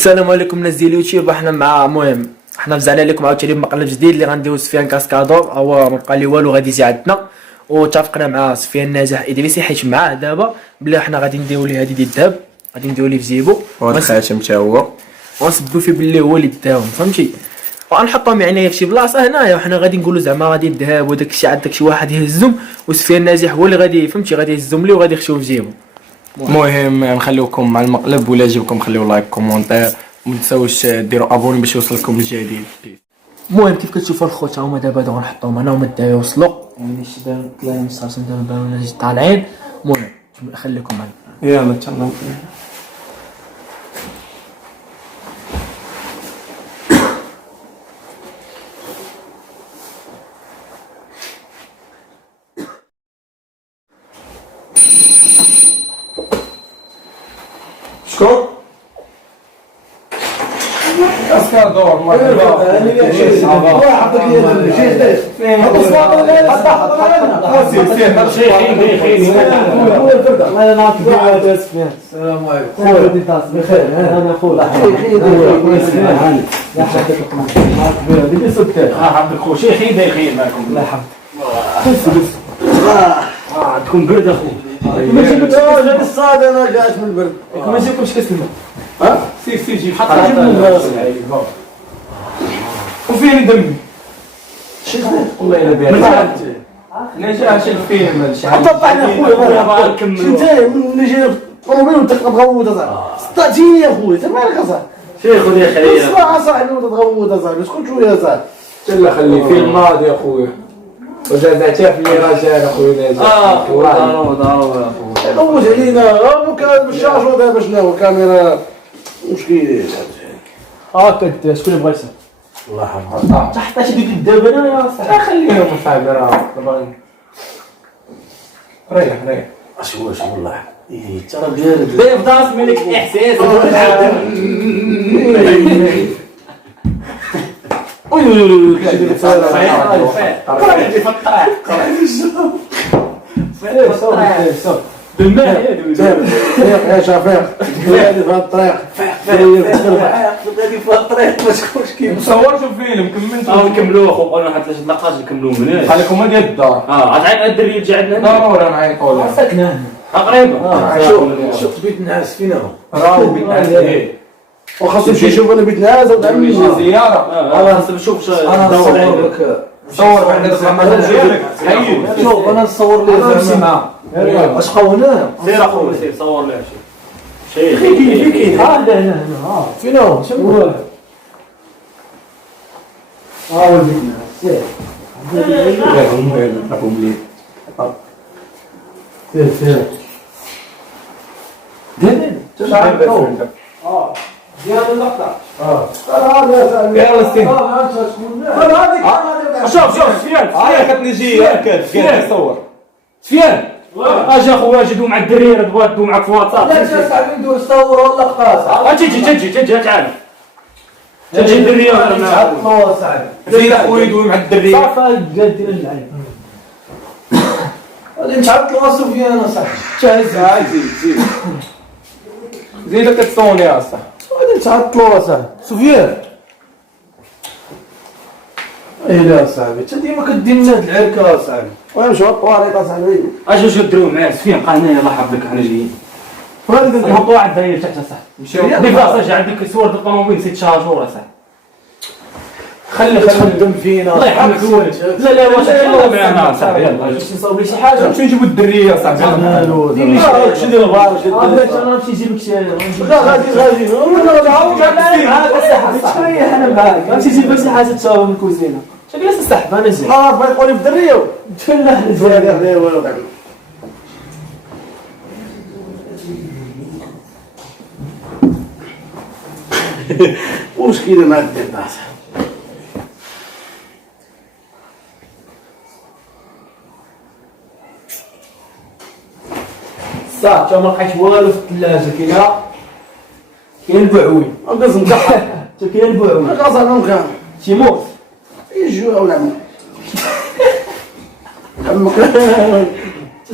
السلام عليكم ناس ديال اليوتيوب. احنا مع المهم احنا فزعنا لكم عاوتاني بمقلب جديد اللي غنديرو سفيان كاسكادور. هو مبقى لي والو غادي يجي عندنا، واتفقنا مع سفيان ناجح ادريسي حيت معاه دابا بلا حنا غادي نديرو ليه هادي ديال الذهب، غادي نديرو ليه في جيبو وهاد الخاتم تا هو ونسبو فيه باللي هو اللي داهم، فهمتي؟ وغنحطهم يعني في شي بلاصه هنايا وحنا غادي نقولوا زعما غادي الذهب وداك الشيء عندك شي واحد يهزهم، وسفيان ناجح هو اللي غادي فهمتي غادي يهزهم ليه وغادي يخشيو في جيبو. المهم نخليوكم مع المقلب، ولا يعجبكم خليو لايك كومونتير، وما تنساوش ديروا ابوني باش يوصلكم الجديد. المهم كيف كتشوفوا الخوت هما دابا غنحطوهم هنا هما دا يوصلوا، يعني شي دابا طلعين مصاصين دابا ولا طالعين. المهم خليكم معايا يلا تهلاو. شكون؟ كاسكادور الله يبارك. انا شي واحد كيدير شي هذا الصوت لا شي الله ينعطيك يا سفيان. السلام عليكم. خويا بدي تاس بخير انا خويا سفيان لا حدك كبير ديك سكر عبد الخو شي خير معكم الله يحفظك. بس عندكم برد اخو ماشي جات الصاد انا جات من البرد. ما جاكمش كاس الماء؟ ها؟ سير جيب حط حط جيب من راسك. وفين دمي والله الا بيع انا جا شي الفيلم حتى طلعنا خويا نكملوا انت من جاي طوموبيل وتقطع تغوض اصاحبي. صدقتيني يا خويا انت مالك اصاحبي؟ شي خذ يا خليه اسمع اصاحبي وتتغوض اصاحبي اسكت شويه اصاحبي. تلا خلي في الماضي يا خويا، وجا في اللي رجال اخويا ناجح. ضروري غوت علينا كان بالشارجو دابا شنو الكاميرا مشكل. هاكا شكون اللي بغا يسال؟ الله يحفظك. حتى شي ديك الدابا انا يا صاحبي خليهم صاحبي راه ريح اش والله ايه ترى بارد. ضيف داس منك احساس يا شفيق هذه في الطريق هذه في الطريق ما تكونش كيف صورتوا فيلم كملتوا نكملوه اخو قلنا حتى لاش نلقاش نكملوه من هنا خليكم ديال الدار عاد عاد الدري يجي عندنا ضروري نعيطوا له. ساكنه هنا قريبه شفت بيت نعاس فينا هو راهو بيت وخاصو يمشي يشوف انا بيت نعاس ونعمل يجي زياره. انا نشوف انا نصور لك صور بعد الزعما ديالك حي شوف انا نصور لك زعما اش بقاو هنا سير اخويا سير صور لي شي فين هنا فين هو شنو هو هو البيت نعاس سير ديال اللقطه يلا سين شوف سفيان كتنجي هكا تصور سفيان اجي اخويا اجي دوم مع الدريره بغات دوم معك في واتساب لا صاحبي ندور نصور اللقطات تجي تعال تجي الدريره تعطلوا صاحبي زيد اخويا يدوي مع الدري صافا قال دير العين غادي نتعطلوا سفيان صاحبي زيد كتصوني يا صاحبي غادي نتعطلوا صاحبي سفيان ايه لا صاحبي انت ديما كدير لنا هاد العركه صاحبي ونمشيو الطواليط صاحبي اجي شو دروهم معايا سفيان بقى هنايا الله يحفظك حنا جايين وهذا نحطوا واحد الدريره تحت صاحبي مشيو ديك راسك عندك صور د الطوموبيل نسيت شارجور صاحبي خلي تخدم فينا الله يحفظك لا واش يلا معنا صاحبي يلا باش نصاوب لي شي حاجه نمشيو نجيبو الدري يا صاحبي. دير لي شي دير البار انا نمشي نجيب لك شي غادي معاك الصحه شويه انا معاك غنمشي نجيب لك شي حاجه تصاوب من الكوزينه شكلها الصحه انا زين ما يقول لي في الدريه تفلح لا والو مشكله ما دير الناس صافي تا ما لقيتش والو في الثلاجه. كاين البعوين نقص مكحل تا كاين البعوين نقص انا مكان شي موت يجوا ولا عمك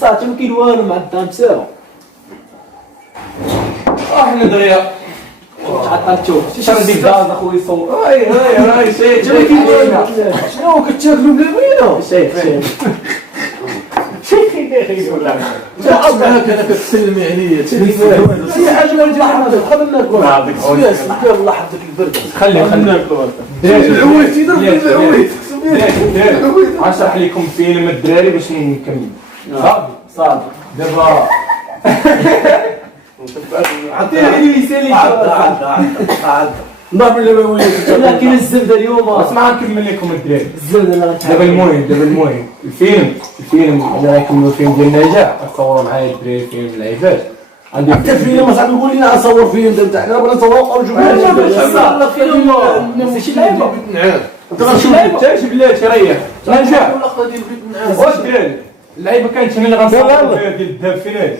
صافي ما كاين والو مع الدار مساو. حنا دغيا تعطل تشوف شي ديك داز اخويا يصور هاي شنو كتاكلوا بلا بينا تعب هكذا كتسلمي عليا شي حاجه ما ندير خلينا ناكلوا سبحان الله حطك البرد خلي ناكلوا العويت يضرب العويت غنشرح لكم فيلم الدراري باش نكمل صافي دابا عطيني اللي عاد نضرب اللي لا كاين الزبده اليوم اسمع نكمل لكم الدراري الزبده اللي دابا المهم الفيلم اللي غيكملوا الفيلم ديال نجاح غتصوروا معايا الدراري فيلم العيفاش عندي انت فيلم صاحبي يقول لنا نصور فيلم انت حنا بغينا نصوروا او نشوفوا شي لعيبه انت غنشوف تاش بلاتي ريح نجاح اللقطه ديال بيت نعاس واش الدراري اللعيبه كانت هنا اللي غنصوروا فيها ديال الذهب فين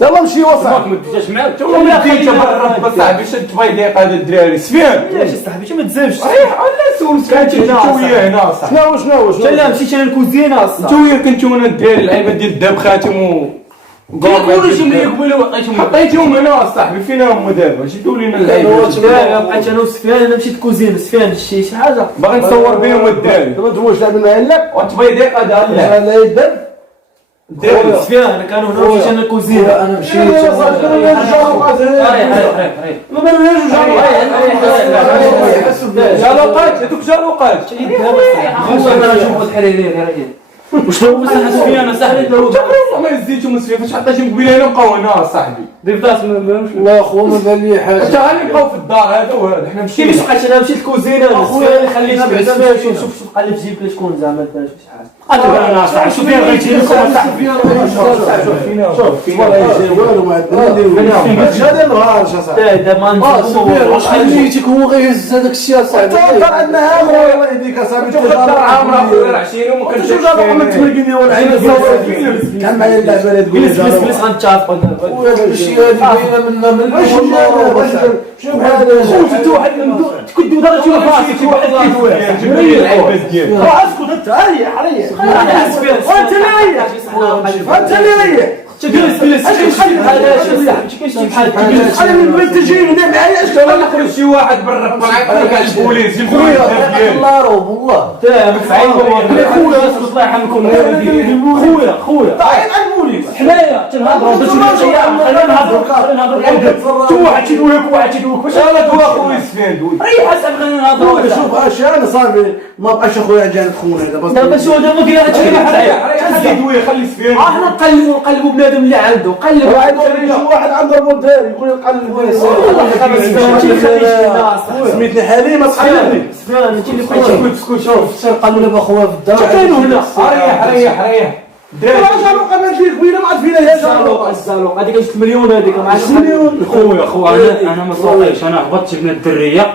يلا نمشي وصاحبي ما ديتهاش معاك تو ديت برا صاحبي شد بيضيق هذا الدراري سفيان علاش صاحبي ما تزابش صحيح لا سول كانت انت وياه هنا صاحبي شنو لا مشيت انا الكوزينه انت وياه كنتو هنا الدراري اللعيبه ديال الذهب خاتم و كيقولوا شي ملي يقبلوا عطيتهم حطيتهم هنا صاحبي فين هما دابا جيبوا لينا اللعيبه بقيت انا وسفيان انا مشيت كوزين سفيان شي حاجه باغي نصور بهم الدراري دابا دواش لعب معايا لا وتبيضيق هذا لا لا يدب الدراري سفيان كانوا هنا مشيت انا الكوزينه انا مشيت جالوقات هذوك جالوقات انا نشوف الحريريه وشنو هو صح سفيان صاحبي ما يزيدوا مسفيه فاش حطيتهم قبيله هنا بقاو هنا صاحبي ديفداس والله اخويا ما بان لي حاجه انت غادي نبقاو في الدار هذا وهذا حنا كيفاش مشينا بقيت انا مشيت الكوزينه اخويا خليت بعدا شوف قلب جيب شكون زعما دار شي حاجه قلب انا صاحبي شوف فين غيجي لكم صاحبي هذا النهار صاحبي دابا ما واش خليتك هو غيهز هذاك الشيء اصاحبي عندنا عامر الله يهديك اصاحبي شوف الدار عامره اخويا راه عشيري وما كنتش كان معايا اللعبه اللي تقول جلس جلس جلس غنتشافقوا دابا وهذا الشيء هذه باينه منا من شوف هذا خوت انت واحد كنت درجه راسك واحد اسكت انت هيا عليا وانت اللي ريح انت اللي ريح جلس جلس انا من بنت تجي هنا معايا اش ولا نخرج شي واحد برا طلع كاع البوليس يجيب الله روب والله خويا اسكت الله يرحمكم خويا طايح على البوليس حنايا تنهضروا باش نهضروا تو واحد تيدويك واحد تيدويك واش انا دوا خويا سفيان دوي ريح اسال خلينا نهضروا شوف اش انا صافي ما بقاش اخويا جانب خونا دابا شو دابا كاين هذا الشيء خلي دوي خلي سفيان احنا نقلبوا بنادم اللي عنده قلبوا واحد عنده الموديل يقول يقلب سميتني حليمه تقلبني سفيان انت اللي بقيتي سكوت شوف قالوا لي اخويا في الدار كاينوا هنا ريح دراري جابوا قبل فيك وين ما عاد فينا يا الزالوق هذيك 6 مليون هذيك مع 6 مليون خويا انا ما سوقيش انا هبطت جبنا الدريه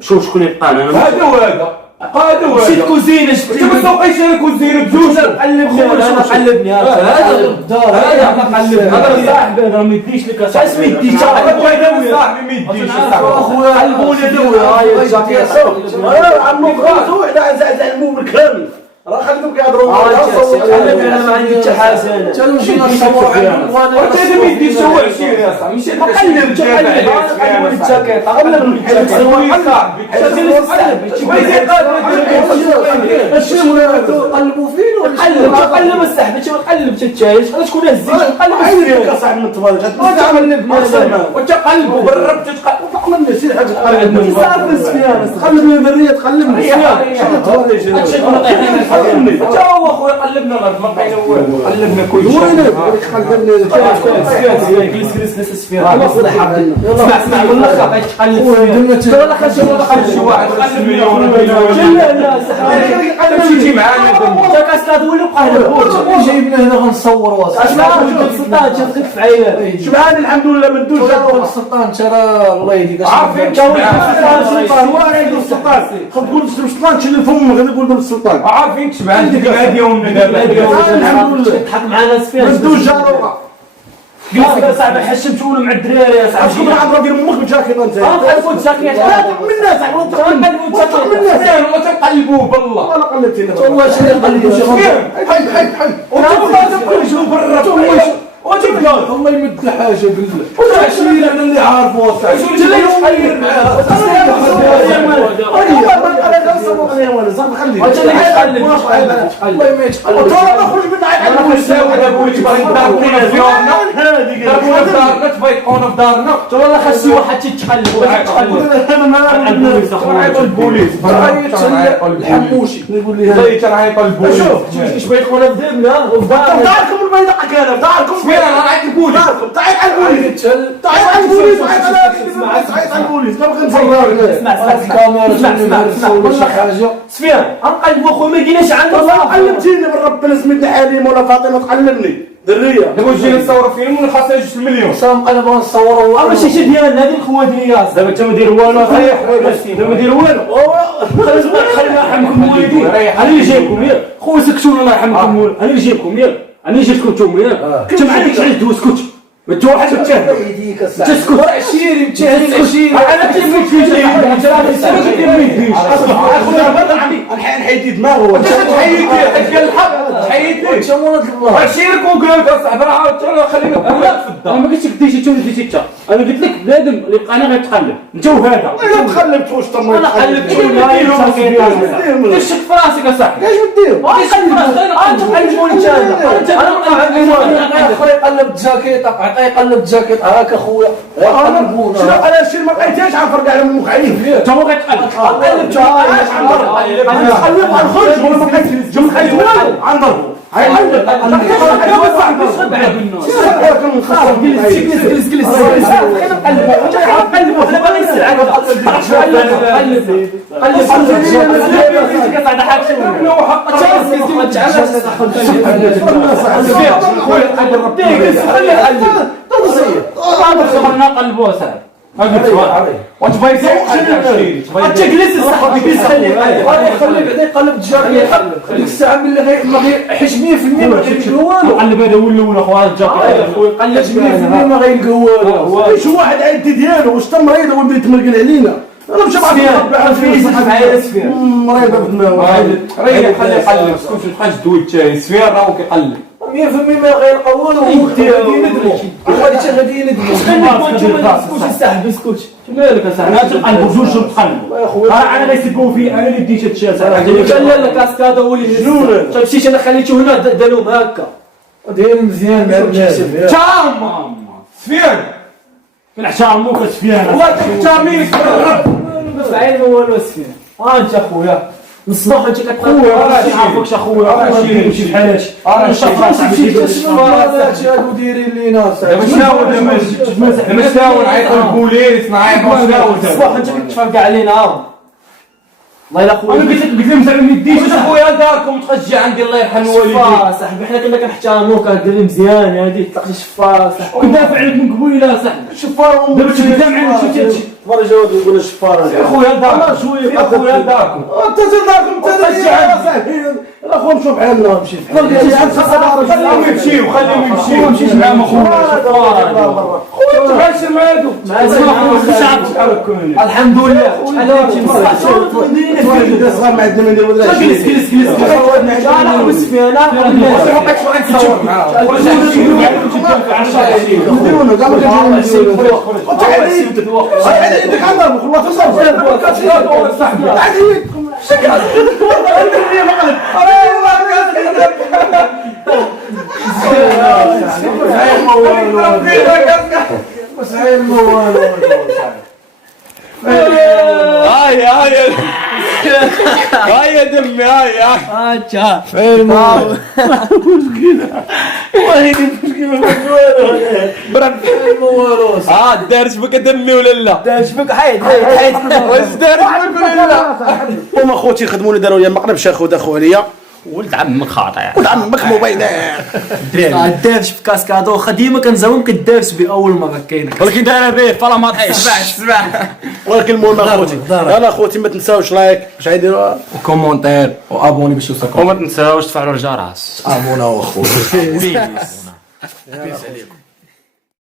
شوف شكون يبقى انا هذا وهذا مشيت كوزينه انت ما سوقيش انا كوزينه بجوج قلبني انا قلبني هذا الدار هذا قلبني هذا صاحبي هذا ما يديش لك اش ما يديش صاحبي ما يديش اخويا قلبوني دوي هاي الجاكيت عمو خويا على زعزع المؤمن كامل راه خليهم كيهضروا انا ما عندي حتى حاجه انا حتى مشينا نصوروا وانت هذا ما يديش هو 20 يا صاحبي مشيت قلب الجاكيت قلبوا فين ولا قلب السحب انت قلب تتشايش شكون هزيت قلب عينك صاحبي من الطبال ما تعمل وانت قلبه بالرب تتقلب ما نسيت حاجه تقلب صافي سفيان تقلب لي البريه تقلبني انت هو اخويا قلبنا غير ما بقينا والو قلبنا كل شيء وين قلبني جلس سفيان اسمع من الاخر بغيت تقلب والله خلي شي واحد قلب مليون لا تمشي معانا انت كاسكاد ولا بقى هنا جايبنا هنا غنصور واسع اسمع ولد السلطان تبغيك في عينك شبعان الحمد لله من دون السلطان ترى الله يهديك عارفين السلطان وانا عند السلطان تقول السلطان تشل فمك غادي تقول السلطان عارفين شبعان ديك هادي يومنا دابا الحمد لله تضحك معنا سفيان من دون جاروقه قلت يا صاحبي حشمتونا مع الدراري يا صاحبي شكون عاد غادي امك بجاكيت انت قلبوا الجاكيت من الناس عقلوا قلبوا الجاكيت سفيان والله تقلبوه بالله والله قلبتينا والله شنو قلبوا شي حي وانت ما تقولش برا وانت الله يمد الحاجه بالله وعشير انا اللي عارفه وصاحبي شو اللي تحير معاه الله ما يتقلب ترى نخرج من عيد البوليس هذا بوليس باغي يضربونا في دارنا ضربونا في دارنا تفايقونا في دارنا ترى لا خاص شي واحد تيتقلب انا ما نعرف البوليس الحموشي نقول لي هذا تنعيط البوليس شوف اش بيدخلوا في دارنا وفي داركم البيضاء كان داركم فين انا نعيط البوليس تعيط على البوليس تعيط على البوليس تعيط على البوليس ما بغيت نصور اسمع الكاميرا شي حاجه سفيان غنقلبوا خويا ما لقيناش عندنا قلبتيني بالرب لازمتني حليم ولا فاطمه تقلبني دريه دابا جينا نصوروا فيلم ولا خاصنا 2 مليون سام انا بغا نصوروا ماشي شي ديالنا هذه الخواتي ياس دابا انت ما دير والو صحيح دابا ما دير والو خلينا يرحمكم الوالدين انا اللي جايبكم ياك خويا سكتوا الله يرحمكم انا اللي جايبكم ياك انا اللي جبتكم نتوما ياك انت ما عندكش علاش دوز اسكت انت واحد متهدر تسكت عشيري متهدر عشيري انا تلفت فيك انت ما تلفيش اخويا نحيدي دماغه انت تحيد قال الحق تحيد ليه شمونة الله عشيرك وقلت اصاحبي راه عاودت خليك انا في الدار انا ما قلتش ديتي انت ولا ديتي انت انا قلت لك بنادم اللي بقى انا غيتقلب انت وهذا الا تخلبت واش تما انا قلبت انت شك في راسك اصاحبي اش بدير انت قلبوني انت خويا قلب الجاكيطه عطيه قلب الجاكيطه هاك اخويا قلبونا شنو انا شي ما لقيتهاش غنفرق على مخ عيب انت هو غيتقلب قلبت عايش غنخرج ولا ما لقيتش ما لقيت والو غنضربو قلبوا صاحبي واش باغي تجلس الصاحبي خليك بعدا يقلب الجاكيطه ديك الساعه ملي حيت 100% ما غيلقى والو قلب هذا هو الاول اخويا الجاكيط قلب 100% ما غيلقى والو شي واحد عيدي ديالو واش تا مريض وبدا يتمرقل علينا انا مش مريضه بدماغه ريح خليه يقلب سكوت ما تبقاش دوي التاي سفير راهو كيقلب 100% ما غيلقى والو غادي يندمو غادي يندمو اسكت السحب اسكت مالك اصاحبي انت تقلبوا جوج تقلبوا انا غيسبوا في انا اللي بديت هادشي اصاحبي لا لا كاسكادا هو اللي جنون مشيت انا خليته هنا دارهم هكا داير مزيان مع الناس تام سفير كنحترموك سفيان والله تحترميك بس عين ما والو سفيان انت اخويا من الصباح انت كتقول ما عرفكش اخويا ماشي بحال هادشي هادو دايرين لينا دابا شنو نعيط للبوليس نعيط الصباح انت كتفرقع علينا والله الا خويا انا قلت لهم زعما ما يديش واش اخويا داركم تخجي عندي الله يرحم الوالدين صاحبي حنا كنا كنحترموك ديري مزيان هادي تلاقي شفار صاحبي كندافع عليك من قبيله صاحبي شفار دابا تقدام عليك شفتي هادشي تبارك جواد يقول الشفار اخويا داركم شويه اخويا داركم انت داركم الاخوه مشوا بحالنا نمشي خليهم يمشيو خليهم يمشيو معاهم اخويا خويا تبغيش مع هادو الحمد لله شحال صغار ما عندنا ما نديرو ولا شي جلس انا بس في انا ما بقيتش باغي نتصور معاه نديرونا كاع ما كنديرو عادي يدك عندك والله تصرف صاحبي عادي بس هاي الموال هاي هاي دمي هاي دارت بك دمي ولا لا؟ داش بك حيد واش دارت بك ولا لا؟ هما خوتي خدموني داروا لي مقلب شيخ وداخو عليا ولد عمك خاطئ ولد عمك موبايلات الدارس في كاسكادو خديمه كنزاوم كدارس باول مره كاينه ولكن داير به فلا ما طيش ولكن المهم اخوتي يلا اخوتي ما تنساوش لايك واش غيديروا وكومونتير وابوني باش يوصلكم وما تنساوش تفعلوا الجرس امونا واخوتي بيس عليكم